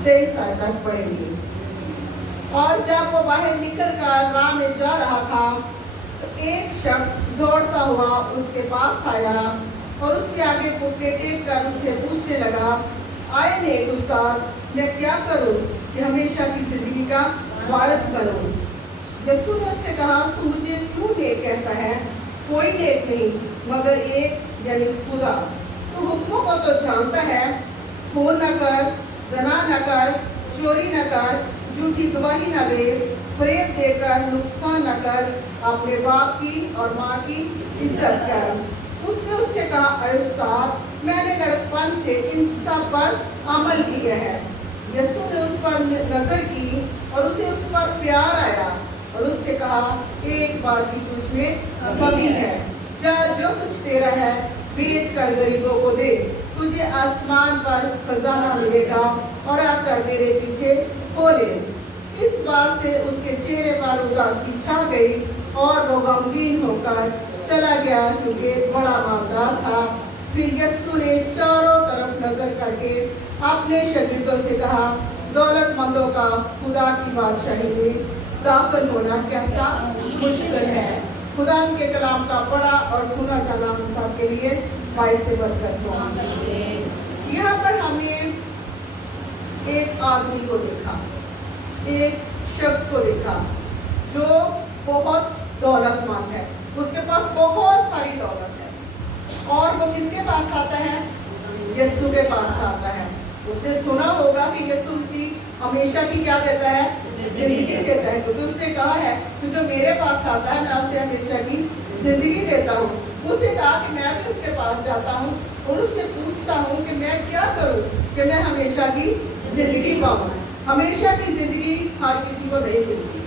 23 आयत तक पढ़ेंगे। और जब वो बाहर निकल कर राह में जा रहा था तो एक शख्स दौड़ता हुआ उसके पास आया और उसके आगे घुटने टेक कर उससे पूछने लगा, आए नेक उस्ताद, मैं क्या करूं कि हमेशा की जिंदगी का वारिस बनूं? यीशु ने उससे कहा, तू मुझे क्यों नेक कहता है? कोई नेक नहीं मगर एक यानी खुदा। तू हुक्मों को तो जानता है, खून न कर, ज़ना न कर, चोरी न कर, झूठी गवाही न दे, फरेब देकर नुकसान न कर, अपने बाप की और माँ की इज्जत कर। उसने उससे कहा, अरे उस्ताद, मैंने लड़कपन से इन सब पर अमल किया है। यीशु ने उस पर नजर की और उसे उस पर प्यार आया और उससे कहा, एक बात की तुझ में कमी है, जा जो कुछ तेरा है बेच कर गरीबों को दे, तुझे आसमान पर खजाना मिलेगा और आकर मेरे पीछे हो ले। इस बात से उसके चेहरे पर उदासी छा गई और वो गमगीन होकर चला गया क्योंकि बड़ा मालदार था। फिर यीशु ने चारों तरफ नजर करके अपने शागिर्दों से कहा, दौलतमंदों का खुदा की बादशाही में दाखिल होना कैसा मुश्किल है। खुदा के कलाम का पढ़ा और सुना जाना हम सब के लिए बाइस से बरकत हो। यहाँ पर हमने एक आदमी को देखा, एक शख्स को देखा जो बहुत दौलतमंद है, उसके पास बहुत सारी दौलत है और वो किसके पास आता है? यीशु के पास आता है। उसने सुना होगा कि यीशु मसीह हमेशा की क्या देता है? जिंदगी देता है। तो उसने कहा है कि जो मेरे पास आता है मैं उसे हमेशा की जिंदगी देता हूँ। उसने कहा कि मैं भी उसके पास जाता हूँ और उससे पूछता हूँ कि मैं क्या करूँ कि मैं हमेशा की जिंदगी पाऊँ। हमेशा की जिंदगी हर किसी को नहीं मिलती।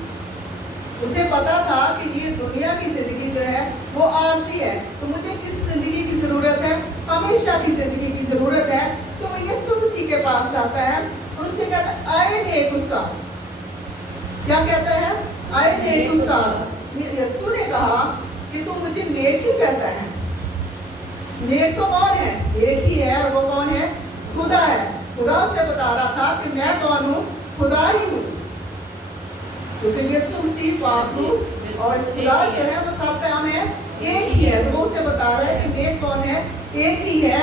उसे पता था कि ये दुनिया की जिंदगी जो है वो आरजी है, तो मुझे किस जिंदगी की जरूरत है? हमेशा की जिंदगी की जरूरत है। तो वो यीशु मसीह के पास आता है और उससे कहता है, आए नेक उस्ताद। क्या कहता है? आए नेक उस्ताद। यीशु ने कहा कि तू मुझे नेक क्यों कहता है? नेक तो कौन है? एक ही है और वो कौन है? खुदा है। खुदा उसे बता रहा था कि मैं कौन हूँ? खुदा ही हूँ। क्योंकि यीशु मसीह बाप हूँ और खुदा जो है वो सब काम है एक ही है। तो वो उसे बता रहा है कि नेक कौन है? एक ही है।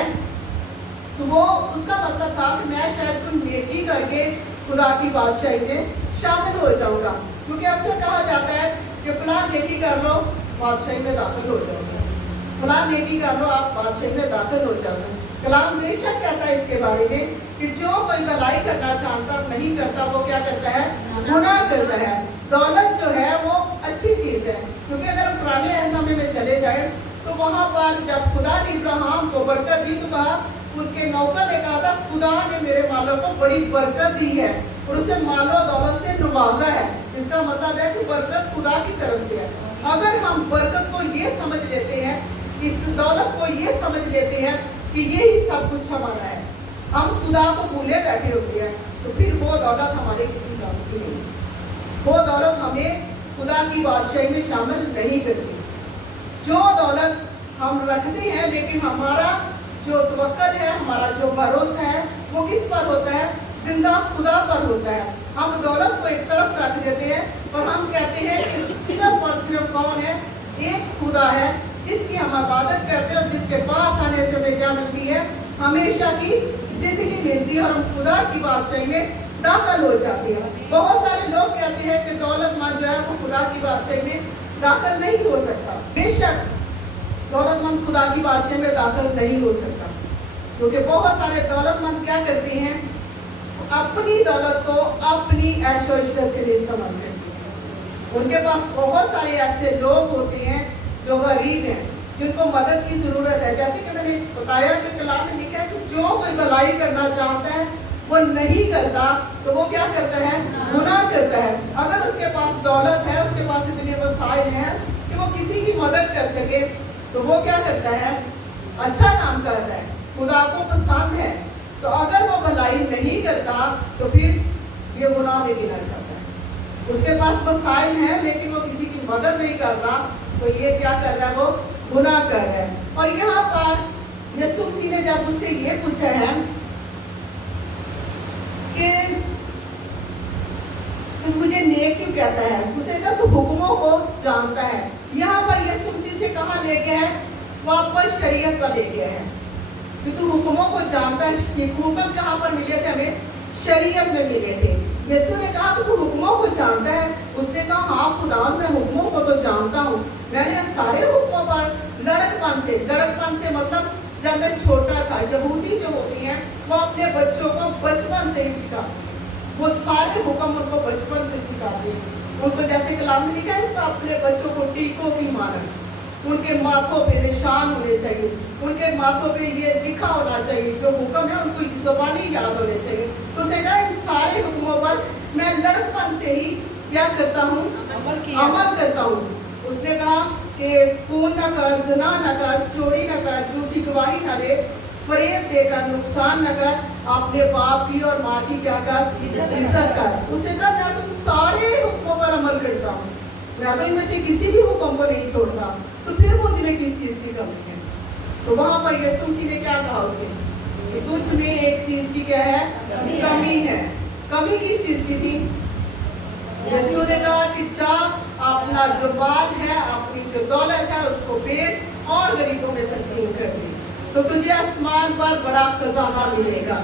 तो वो उसका मतलब था कि मैं शायद तुम नेकी करके खुदा की बादशाही में शामिल हो जाऊंगा। क्योंकि अक्सर कहा जाता है कि फलां नेकी कर लो बादशाही में दाखिल हो जाओगे, फलां नेकी कर लो आप बादशाही में दाखिल हो जाओगे। कलाम बेशक कहता है इसके बारे में कि जो कोई भलाई करना चाहता नहीं करता वो क्या करता है? गुनाह करता है। दौलत जो है वो अच्छी चीज है, क्योंकि अगर हम पुराने अहदनामे में चले जाए तो वहां पर जब खुदा ने इब्राहिम को बरकत दी तो कहा, उसके नौकर ने कहा था, खुदा ने मेरे मालों को बड़ी बरकत दी है और उसे मालो दौलत से नवाजा है। इसका मतलब है कि बरकत खुदा की तरफ से है। अगर हम बरकत को ये समझ लेते हैं, इस दौलत को ये समझ लेते हैं कि यही सब कुछ हमारा है, हम खुदा को भूले बैठे होते हैं, तो फिर वो दौलत हमारे किसी काम की नहीं। वो दौलत हमें खुदा की बादशाही में शामिल नहीं करती। जो दौलत हम रखते हैं लेकिन हमारा जो तवक्कल है, हमारा जो भरोसा है वो किस पर होता है? जिंदा खुदा पर होता है। हम दौलत को एक तरफ रख देते हैं और हम कहते हैं कि सिर्फ और सिर्फ कौन है? एक खुदा है जिसकी हम इबादत करते हैं और जिसके पास आने से हमें क्या मिलती है? हमेशा की जिंदगी मिलती है और हम खुदा की बादशाही में दाखिल हो जाते हैं। बहुत सारे लोग कहते हैं कि दौलतमंद जो है वो खुदा की बादशाही में दाखिल नहीं हो सकता। बेशक दौलतमंद खुदा की बादशाही में दाखिल नहीं हो सकता, क्योंकि बहुत सारे दौलतमंद क्या करते हैं? अपनी दौलत को अपनी ऐशो इशरत के लिए इस्तेमाल करते हैं। उनके पास बहुत सारे ऐसे लोग होते हैं जो गरीब हैं, जिनको मदद की जरूरत है। जैसे कि मैंने बताया कि कलाम में लिखा है कि जो कोई भलाई करना चाहता है वो नहीं करता, तो वो क्या करता है? गुनाह करता है। अगर उसके पास दौलत है, उसके पास इतने वसाइल हैं कि वो किसी की मदद कर सके, तो वो क्या करता है? अच्छा काम करता है, खुदा को पसंद है। तो अगर वो भलाई नहीं करता तो फिर ये गुनाह में गिना जाता है। उसके पास वसाइल हैं लेकिन वो किसी की मदद नहीं कर रहा, तो ये क्या कर रहा है? वो गुनाह कर रहा है। और यहाँ पर यीशु मसीह ने जब उससे ये पूछा है कि कहता है, उसे कहा तू हुक्मों को जानता है। यहाँ पर यीशु मसीह से कहाँ ले गया है? वापस शरीयत पर ले गया है कि तू हुक्मों को जानता है। ये हुक्म कहाँ पर मिले थे हमें? शरीयत में मिले थे। यीशु ने कहा कि तू हुक्मों को जानता है। उसने कहा हाँ खुदा, मैं हुक्मों को तो जानता हूँ। मैंने सारे हुक्मों पर लड़कपन से मतलब जब मैं छोटा था, यहूदी जो होती हैं वो अपने बच्चों को बचपन से ही सिखाते, वो सारे हुक्म उनको बचपन से सिखाते हैं। उनको जैसे कलाम में लिखा है तो अपने बच्चों को टीकों की मानक, उनके माथों पे निशान होने चाहिए, उनके माथों पे ये लिखा होना चाहिए जो हुक्म है, उनको ज़ुबानी याद होने चाहिए। तो उसे कहा इन सारे हुक्मों पर मैं लड़कपन से ही क्या करता हूँ? अमल करता हूँ। उसने कहा कि खून न कर, ज़िना न कर, चोरी न कर, झूठी गवाही न दे, फरेब देकर नुकसान न कर, अपने बाप की और माँ की क्या कर? इज्जत कर। उसने कहा मैं तो सारे हुक्मों पर अमल करता हूँ, मैं तो इनमें से किसी भी हुक्म को नहीं छोड़ता। तो फिर मुझ में किस चीज़ की कमी है? तो वहाँ पर यीशु मसीह ने क्या कहा उसे कि तुझ में एक चीज़ की क्या है? कमी है। कमी किस चीज़ की थी? यीशु ने कहा कि जा अपना जो माल है, अपनी जो दौलत है उसको बेच और गरीबों में तकसीम कर दे, तो तुझे आसमान पर बड़ा खजाना मिलेगा।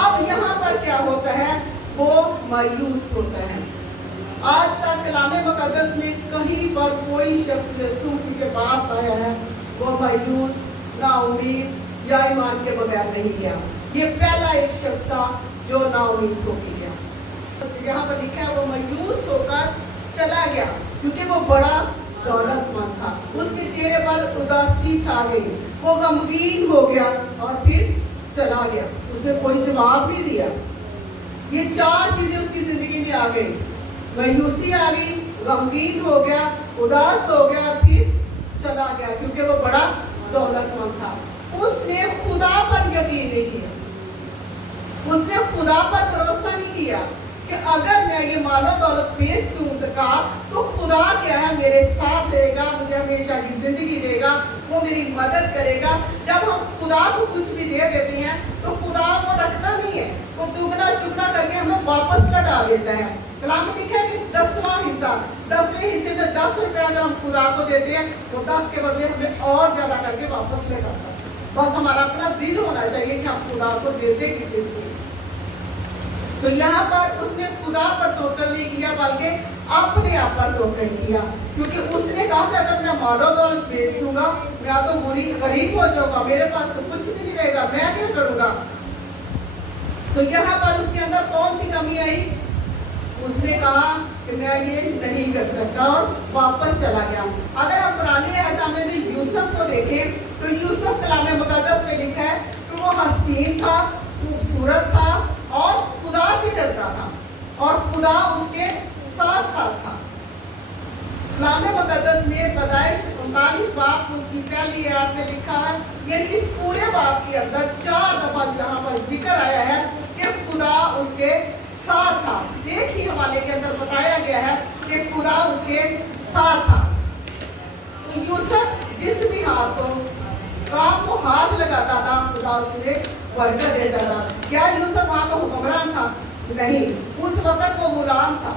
अब यहाँ पर क्या होता है? वो मायूस होता है। आज तक कलामे मुकद्दस में कहीं पर कोई शख्स यीशु मसीह के पास आया है वो मायूस, नाउम्मीद या ईमान के बगैर नहीं गया। ये पहला एक शख्स था जो नाउम्मीद होकर गया। यहाँ पर लिखा है वो मायूस होकर चला गया क्योंकि वो बड़ा दौलतमंद था। उसके चेहरे पर उदासी छा गई, वो गमगीन हो गया और फिर चला गया। उसने कोई जवाब नहीं दिया। ये चार चीजें उसकी जिंदगी में आ गई, मायूसी आ गई, गमगीन हो गया, उदास हो गया और फिर चला गया क्योंकि वो बड़ा दौलतमंद था। उसने खुदा पर यकीन नहीं किया, उसने खुदा पर भरोसा नहीं किया कि अगर मैं ये मालो दौलत बेच दूं तो खुदा क्या है मेरे साथ रहेगा, मुझे हमेशा की जिंदगी देगा, वो मेरी मदद करेगा। जब हम खुदा को कुछ भी दे देते हैं तो खुदा वो रखता नहीं है, वो दुगना चुगना करके हमें वापस लौटा देता है। कलाम में लिखा है कि 10वां हिस्सा, 10वें हिस्से में 10 रुपए अगर हम खुदा को देते हैं तो 10 के बदले हमें और ज्यादा करके वापस लौटाता है। बस हमारा अपना दिल होना चाहिए कि हम खुदा को देते किस दिन से। तो यहाँ पर उसने खुदा पर तवक्कुल नहीं किया बल्कि अपने आप पर तवक्कुल किया, क्योंकि उसने कहा कि अगर मैं मालो दौलत बेच लूंगा मैं तो गरीब हो जाऊंगा, मेरे पास तो कुछ भी नहीं रहेगा, मैं क्या करूंगा। तो यहाँ पर उसके अंदर कौन सी कमी आई? उसने कहा कि मैं ये नहीं कर सकता और वापस चला गया। अगर हम पुराने अहद में भी यूसुफ को देखें तो यूसुफ कलाम मुकद्दस में लिखा है कि वो हसीन था, खूबसूरत था और खुदा से डरता था और खुदा उसके साथ साथ था। कलाम मुकद्दस में पैदाइश 39 बाब उसकी पहली आयत में लिखा है, यानी इस पूरे बाब के अंदर 4 दफा जहाँ पर जिक्र आया है कि खुदा उसके साथ था। एक ही हवाले के अंदर बताया गया है कि खुदा उसके साथ था। तो यूसुफ जिस भी हाथ को हाथ लगाता था खुदा उसने बरकत देता था। क्या यूसुफ वहाँ का हुक्मरान था? नहीं, उस वक्त वो गुलाम था,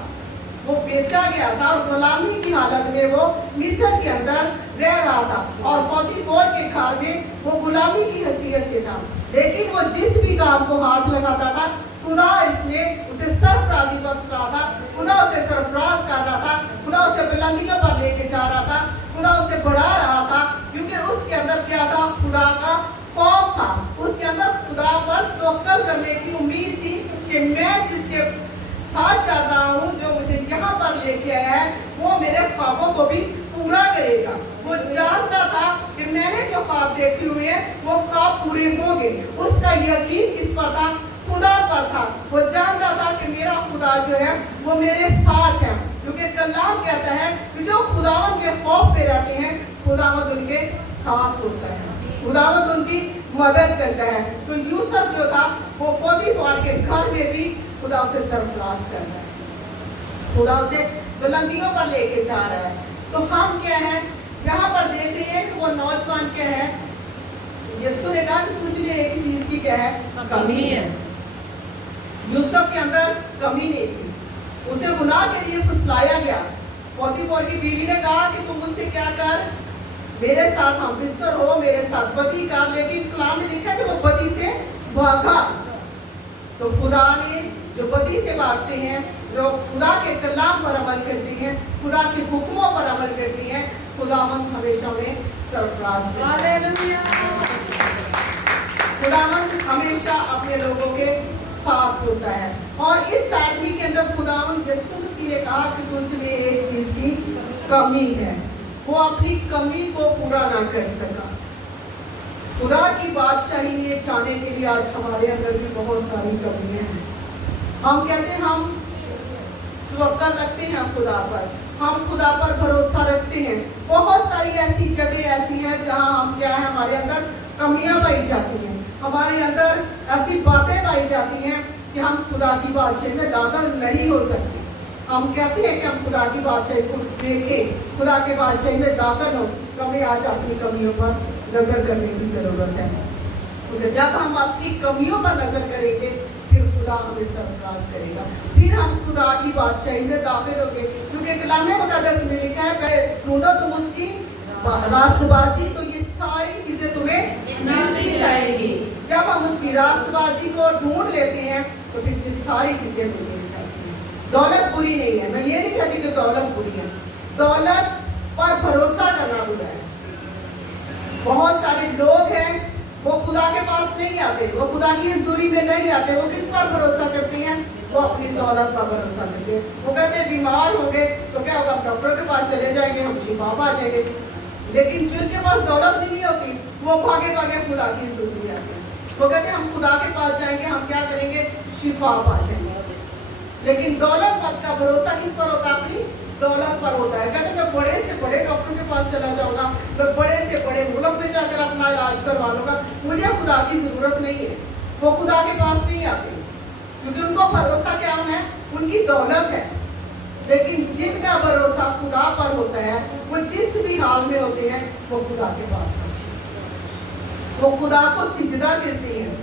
वो बेचा गया था और गुलामी की हालत में वो मिस्र के अंदर रह रहा था और पोतीफर के घर में वो गुलामी की हैसियत से था। लेकिन वो जिस भी काम को हाथ लगाता था खुदा इसने उसे सरफराजी बख्श रहा था, खुदा उसे सरफराज कर रहा था, खुदा उसे बुलंदियों पर लेके जा रहा था, खुदा उसे बढ़ा रहा था, क्योंकि उसके अंदर क्या था? खुदा का खौफ था, उसके अंदर खुदा पर तवक्कुल करने की उम्मीद थी कि मैं जिसके साथ चल रहा हूँ, जो मुझे यहाँ पर लेके आया है, वो मेरे ख्वाबों को भी पूरा करेगा। वो जानता था कि मैंने जो ख्वाब देखे हुए हैं वो ख्वाब पूरे होंगे। उसका यकीन किस पर था? खुदा पर था। वो जानता था कि मेरा खुदा जो है वो मेरे साथ है, क्योंकि कलाम कहता है कि जो खुदावंद के खौफ पे रहते हैं खुदावंद उनके साथ होता है, खुदावंद उनकी मदद करता है। तो यूसुफ जो था वो पोतीफर के घर में भी खुदा उसे सरफराज करता है, खुदा उसे बुलंदियों पर लेके जा रहा है। तो हम क्या है यहाँ पर देख रहे हैं कि वो नौजवान क्या है? यीशु ने कहा कि तुझ में एक चीज की क्या है? कमी है। यूसुफ के अंदर कमी नहीं थी, उसे गुनाह के लिए फुसलाया गया। पोतीफर की बीवी ने कहा कि तुम मुझसे क्या कर, मेरे साथ हम बिस्तर हो, मेरे साथ बदी कर, लेकिन कलाम में लिखा कि वो बदी से भागा। तो खुदा ने जो बदी से भागते हैं, जो खुदा के कलाम पर अमल करते हैं, खुदा के हुक्मों पर अमल करते हैं, खुदावंद हमेशा उन्हें सरफराज करता है। खुदावंद हमेशा अपने लोगों के साथ होता है। और इस आदमी के अंदर खुदावंद यीशु मसीह ने कहा कि तुझ में एक चीज की कमी है। वो अपनी कमी को पूरा ना कर सका। खुदा की बादशाही में जाने के लिए आज हमारे अंदर भी बहुत सारी कमियां हैं। हम कहते हैं हम तवक्कुल रखते हैं खुदा पर, हम खुदा पर भरोसा रखते हैं। बहुत सारी ऐसी जगह ऐसी हैं जहां हम क्या है, हमारे अंदर कमियां पाई जाती हैं, हमारे अंदर ऐसी बातें पाई जाती हैं कि हम खुदा की बादशाही में दाखिल नहीं हो सकते। हम कहते हैं कि हम खुदा की बादशाही को देखें, खुदा के बादशाही में दाखिल हो, तो हमें आज अपनी कमियों पर नजर करने की जरूरत है। तो जब हम अपनी कमियों पर नजर करेंगे फिर खुदा हमें सरफराज करेगा, फिर हम खुदा की बादशाही में दाखिल होंगे। क्योंकि कलाम मुक़द्दस में लिखा है ढूंढो तुम उसकी रास्तबाजी, तो ये सारी चीजें तुम्हें मिलती जाएगी। जब हम उसकी रास्तबाजी को ढूंढ लेते हैं तो फिर ये सारी चीजें मिल जाती हैं। दौलत बुरी नहीं है, मैं ये नहीं कहती कि दौलत बुरी है, दौलत पर भरोसा करना बुरा है। बहुत सारे लोग हैं वो खुदा के पास नहीं आते, वो खुदा की हुजूरी में नहीं आते। वो किस पर भरोसा करते हैं? वो अपनी दौलत पर भरोसा करते हैं। वो कहते हैं बीमार होंगे तो क्या होगा, डॉक्टर के पास चले जाएंगे, हम शिफा पा जाएंगे। लेकिन जिनके पास दौलत भी नहीं होती वो भागे भागे खुदा की हुजूरी में आते हैं। वो कहते हैं हम खुदा के पास जाएंगे, हम क्या करेंगे, शिफा पा जाएंगे। लेकिन दौलत का भरोसा किस पर होता है? अपनी दौलत पर होता है। कहते हैं मैं बड़े से बड़े डॉक्टर के पास चला जाऊंगा, मैं बड़े से बड़े मुल्क में जाकर अपना इलाज करवा लूंगा, मुझे खुदा की जरूरत नहीं है। वो खुदा के पास नहीं आते क्योंकि उनको भरोसा क्या है, उनकी दौलत है। लेकिन जिनका भरोसा खुदा पर होता है वो जिस भी हाल में होते हैं वो खुदा के पास आते हैं, वो खुदा को सिजदा करते हैं।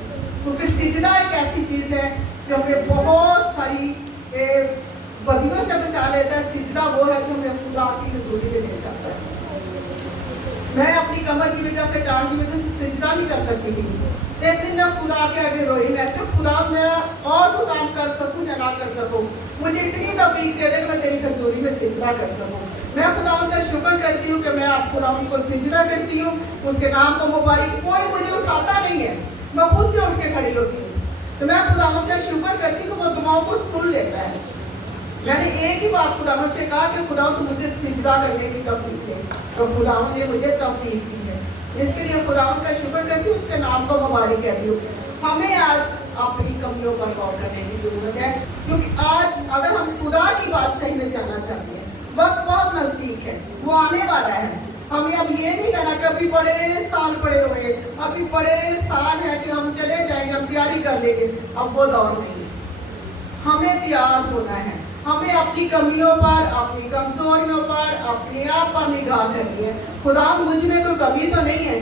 क्योंकि सिजदा एक ऐसी चीज है जो हमें बहुत सारी बदियों से बचा लेता है। सिजदा वो है कि हमें खुदा की हुजूरी में ले जाता है। मैं अपनी कमर की वजह से, टांग की वजह से सिजदा नहीं कर सकती थी। एक दिन मैं खुदा के आगे रोई, मैं तो खुदा मैं और तो काम कर सकूं या ना कर सकूं, मुझे इतनी तौफीक दे दे कि मैं तेरी हुजूरी में सिजदा कर सकूं। मैं खुदावंद का शुक्र करती हूँ कि मैं आप खुदावंद को सिजदा करती हूँ, उसके नाम को मुबारक। कोई मुझे उठाता नहीं है, मैं खुद से उठ के खड़ी होती हूँ। तो मैं खुदावंद का शुक्र करती हूँ कि वो दुआओं को सुन लेता है। मैंने एक ही बार खुदावंद से कहा कि खुदावंद तू मुझे सिजदा करने की तौफीक दे, तो खुदावंद ने मुझे तौफीक दी है। इसके लिए खुदावंद का शुक्र करती हूँ, उसके नाम को मुबारक कहती हूँ। हमें आज अपनी कमियों पर गौर करने की जरूरत है, क्योंकि आज अगर हम खुदा की बादशाही में जाना चाहते हैं, वक्त बहुत नजदीक है, वो आने वाला है। हमें अब ये नहीं कहना कि अभी बड़े साल पड़े हुए, अभी बड़े साल है कि हम चले जाएंगे, हम तैयारी कर लेंगे। अब वो दौर नहीं, हमें तैयार होना है। हमें अपनी कमियों पर, अपनी कमजोरियों पर, अपने आप पर निगाह करनी है। खुदा मुझ में कोई कमी तो नहीं है,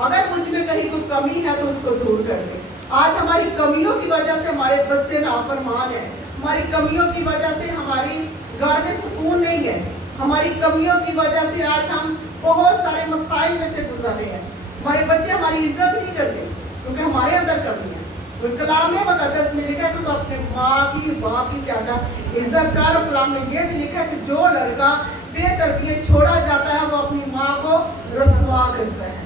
अगर मुझ में कहीं कोई कमी है तो उसको दूर कर दे। आज हमारी कमियों की वजह से हमारे बच्चे नाफरमान हैं, हमारी कमियों की वजह से हमारी घर में सुकून नहीं है, हमारी कमियों की वजह से आज हम बहुत सारे मसाइल में से गुजर रहे हैं। हमारे बच्चे हमारी इज्जत नहीं करते क्योंकि हमारे अंदर कमी है। कलाम मुक़द्दस में लिखा है कि तो अपने माँ की, बाप की क्या था इज्जत कर। और कलाम में ये भी लिखा है कि जो लड़का बेतरबियत छोड़ा जाता है वो अपनी माँ को रसवा करता है।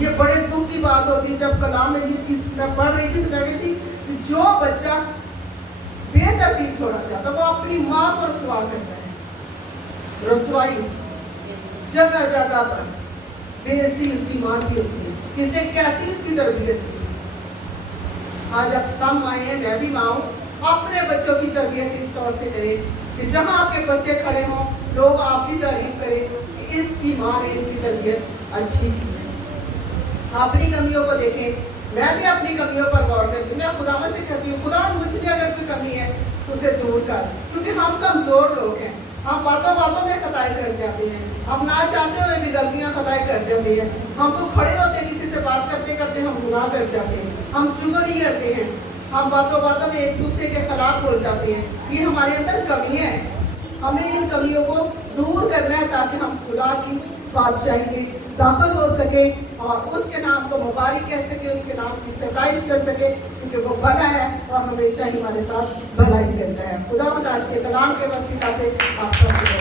ये बड़े दुख की बात होती है। जब कलाम में ये चीज मैं पढ़ रही थी तो मैं कहती कि जो बच्चा बेतरतीब छोड़ा जाता वो अपनी माँ को रसवा करता है। रसवाई जगह जगह पर बेइज्जती उसकी माँ की होती है, किसने कैसी उसकी तरबियत की। आज अब सब माएँ हैं, मैं भी माँ हूँ, अपने बच्चों की तरबियत इस तौर से करें कि जहाँ आपके बच्चे खड़े हों लोग आपकी तारीफ करें कि इसकी माँ ने इसकी तरबियत अच्छी की है। अपनी कमियों को देखें, मैं भी अपनी कमियों पर गौर करती हूँ। मैं खुदा से कहती हूँ खुदा मुझ में अगर कोई कमी है तो उसे दूर कर, क्योंकि हम कमजोर लोग हैं, हम बातों बातों में खताएं कर जाते हैं, हम ना चाहते हुए भी गलतियां खताएं कर जाते हैं। हम तो खड़े होते किसी से बात करते करते हम गुनाह कर जाते हैं, हम चुगली करते हैं। हम बातों बातों में एक दूसरे के खिलाफ बोल जाते हैं। ये हमारे अंदर कमी है। हमें इन कमियों को दूर करना है ताकि हम खुदा की बादशाही में दाखिल हो सके और उसके नाम को मुबारक कह सके, उसके नाम की सताइश कर सके, क्योंकि वो भला है और हमेशा ही हमारे साथ भला ही करता है। खुदा आज के कलाम के वसीला से आप सब